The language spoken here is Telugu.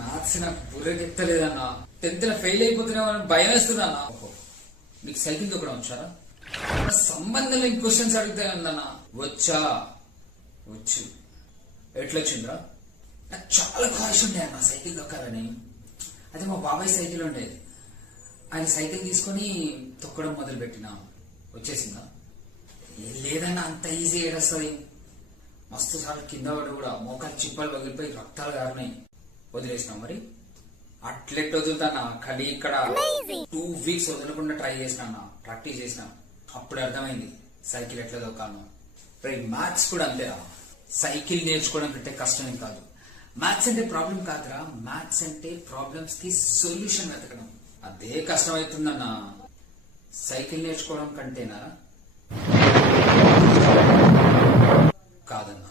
మ్యాథ్స్ నాకు బుర్రకెత్తలేదన్నా. 10th లో ఫెయిల్ అయిపోతున్నామని భయం వేస్తున్నా. నీకు సైకిల్ తొక్కడం వచ్చారా? సంబంధం లేని క్వశ్చన్స్ అడుగుతాయన్నా. వచ్చా? వచ్చు. ఎట్లొచ్చిండ్రా? నాకు చాలా ఖాయిష్ ఉండే అన్న సైకిల్ తొక్కాలని. అదే మా బాబాయ్ సైకిల్ ఉండేది. ఆయన సైకిల్ తీసుకొని తొక్కడం మొదలు పెట్టినా. వచ్చేసిందా? లేదన్నా, అంత ఈజీ ఏడొస్తుంది. మస్తు సార్లు కింద పడి కూడా మోకాలు చిప్పలు పగిలిపోయి రక్తాలు గారినాయి. వదిలేసినా. మరి అట్లెట్ వదులుతానా? కలి ఇక్కడ 2 weeks వదలకుండా ట్రై చేసినా, ప్రాక్టీస్ చేసిన. అప్పుడు అర్థమైంది సైకిల్ ఎట్లా దొక్కాను. మ్యాథ్స్ కూడా అంతేరా. సైకిల్ నేర్చుకోవడం కంటే కష్టం ఏం కాదు. మ్యాథ్స్ అంటే ప్రాబ్లం కాదురా, మ్యాథ్స్ అంటే ప్రాబ్లమ్స్ కి సొల్యూషన్ వెతకడం. అదే కష్టం అవుతుందన్నా. సైకిల్ నేర్చుకోవడం కంటేనా? కాదన్నా.